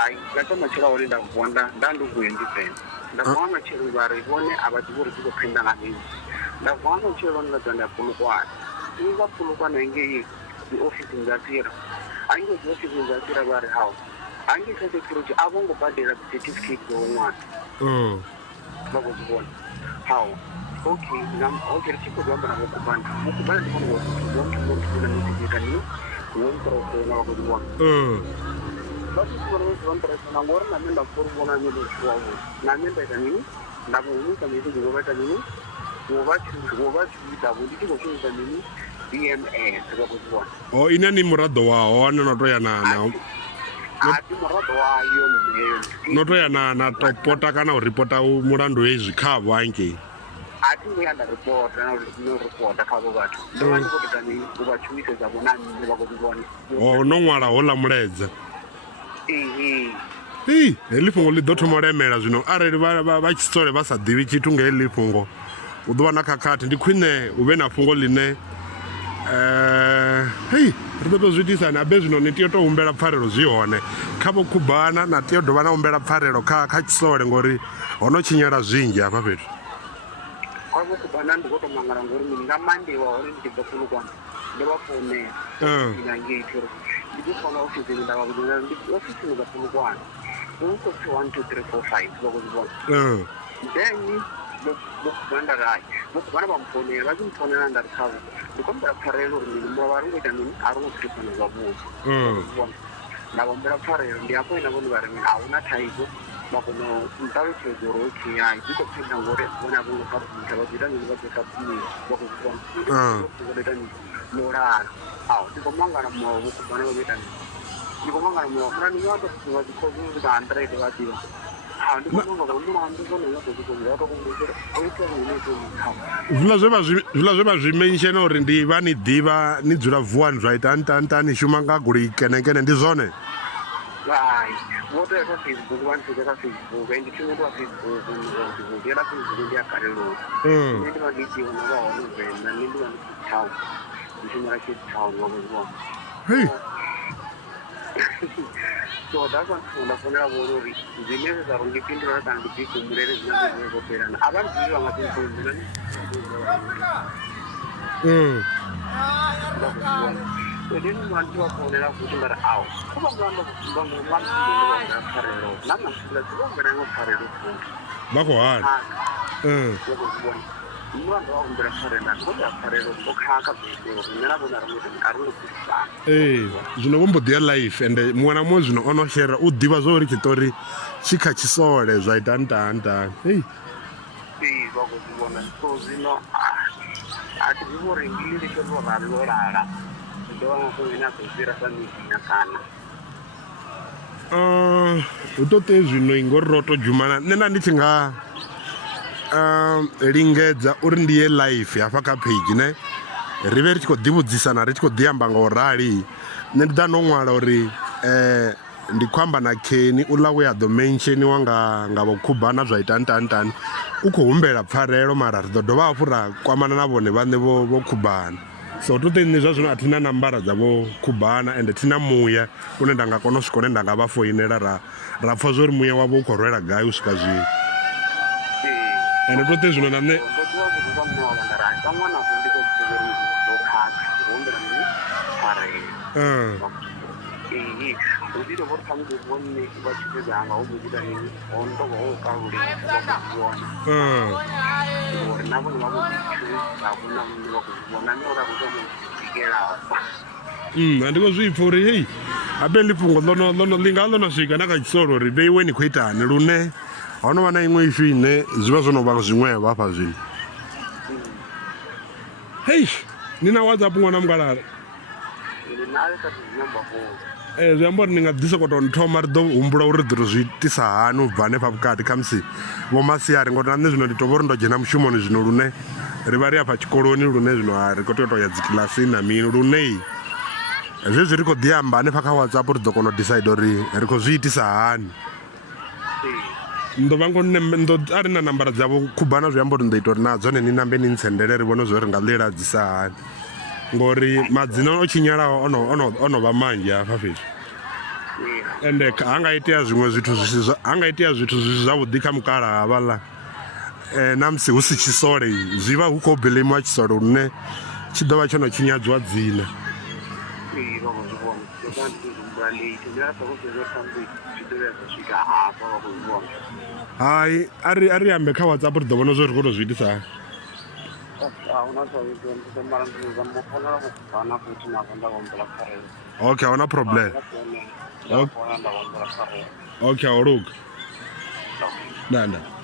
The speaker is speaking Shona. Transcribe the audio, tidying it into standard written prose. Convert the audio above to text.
ai ngata matshelo uri nda vhonda nda ndo kuya ndi pena nda vhona matshelo vhari vhone abati uri tiko phenda nga mini nda vhona matshelo nga dzanda Polokwane inga Polokwane ngei di office ngazira aingo di office ngazira vhari hawo angi kase kuruti avongo badela certificate go nwana bakuzibona hawo okay okay chiko kwamba na mukubanda ndi kono wona nitijika ni wontra ko na bakuzibona basi kubona wontra na ngora na menda kurubona ni lwawo na menda kanini ndabo umuka mezi go bata nini wobachi ndabo ndiko kushika nini BMS bakuzibona ina ni murado wao wana notoya na ati murado wayo notoya na topota kana uripota mulandu wezvikhavho ange ati uyanda reporta na reporta khavo vathu ndovani kutani uvachumise dzavo na nne vakuzivona non'wala hola muledza ehe heḽi fhungo ḽi ḓo thoma u lemela zwino arali vha tshisole vha sa ḓivhi tshithu nga heḽi fhungo u ḓo vha na khakhathi ndi khwine hu vhe na fhungo ḽine ri ḓo tou zwiitisa ni abe zwino ni tea u tou humbela pfharelo zwi hone kha vho khubana na tea u dovha na humbela pfharelo kha tshisole ngori ho no tshinyala zwinzhi hafha fhethu kwavo khubana ndi khou tou mangala ngori mini nga mandiwa uri ndi ḓo Polokwane ndo vha founela ina ngei thori ndi ḓi founa ofisini nda vha vhudza ndi ofisini dza Polokwane ukho pfi 1 2 3 4 5 vakuzivona then vokubanda rai vokubana vamfonela vachimfonela ndari khavo ndikombela pfarelo uri mini muva vari ngoita nini ari ngotirifana zvavudi ndavombela pfarelo ndi apo ina voni vari mini hauna thaidzo vakona mutalutshedzo uri okay hai dzikopinda ngori vona vongokaita vazoita nini vadzokapini vakuzivona voita nini morara awo ndikomangana muva vokubana vavoita nini ndikomangana muva funa ndingatokuva dzikokuita 100 vadiva zwiḽa zwe vha zwi menshena uri ndi vha ni ḓivha ni dzula vuwani zwa ita nṱa ni shuma nga goloi kenekene ndi zwone hai voto ya kha Facebook vantheka kha Facebook ndi shume kwa Facebook ndi ya Facebook ndi ya kalelo ndi vha ndi vhona vha hone venḓa ndi vha ndi town ndi shumela Cape Town wa kuzibona so that's what ndafonela vona uri zwine zwa uri ngipindula kana ndibikumulele zwine zvinozopelana avandivi vangatinfundira ndini vantu vafonela kuti ngari awo kuva muramba kusumbamamamaafarero nanamsula dzivongera ngopfarero futi vakuhani vakuzibona vanhu vakumbira farela ngoda farelo okhaka nenavona arinokuisana zwino vho mbo ḓi ya life ende muṅwe na muṅwe zwino o no shera u ḓivha zwo uri tshiṱori tshi kha tshisole zwa ita ntani vakuzivona so zwino ati vivo uri ngililike lorali lolala ndovanasoinazodzira samiinya kana hu to te zwino ngori ro to dzhumana nṋe nda ndi tshi nga lingedza uri ndi ye live hafha kha page ne ri vhe ri tshi khou ḓivhudzisana ri tshi khou ḓi amba nga u rali nṋe ndi ḓa no ṅwala uri ndi khou amba na Kenny uḽa we a ḓo mensheniwa nga vho khubana zwa ita ntani u khou humbela pfharelo mara ri ḓo dovha hafhu ra kwamana na vhone vhaṋe vho khubana so to te nṋe zwa zwino a thi na nambara dza vho khubana ende thi na muya une nda nga kona u swika une nda nga vha foinela ra pfha zwo uri muya wavho u khou rwela gai u swika zwino ende to te zwino na nṋe udire vori thambe vhone vha tshi fhedza hanga ho vhudzita nini ho ndovha ho kalulesa vakuzivona uri na vhone vha vhozithusa vhona mune vakuzivona ne uri akuzomoikelaho ndi khou zwi pfa uri hei habe ḽi fhungo ḽi nga ḽo no swika na kha tshisolo uri vhe iwe ni khou itani lune ho no vha na iṅwe ishu ine zwi vha zwo no vha zwiṅwevho hafha zwino hei ni na WhatsApp ṅwana mungalaḽa nayo kati zwiamba fholo zwi amba uri ni nga ḓi sokoto nthoma ri ḓo humbula uri ri ḓo to zwi itisa hani u bva hanefha vhukati kha musi vho masiari ngori na nṋe zwino ndi tou vha uri ndo dzhena mushumoni zwino lune ri vha ri afha tshikoloni lune zwino ri khou tea u tou ya dzikilasini na mini lune zwezwi ri khou ḓi amba hanefha kha WhatsApp ri ḓo kona u decide uri ri khou zwi itisa hani ndo vha ndo a ri na nambara dzavho khubana zwi amba uri ndo ita uri na dzone ni nambe ni ntsendele ri vhone zwo ri nga ḽiladzisa hani ngori madzina o tshinyalaho ono vha manzhi hafha fhethu ende hanga itea zwiṅwe zwithu hanga itea zwithu zwi zwavhuḓi kha mukala havhaḽa na musi hu si tshisole zwi vha hu khou bilimiwa tshisole lune tshi ḓo vha tsho no tshinyadziwa dzina. Hai ari ambe kha WhatsApp ri ḓo vhona zwo ri khou tou zwi itisa hani. Okay, ahuna problem. Okay, awuluka. Nanda.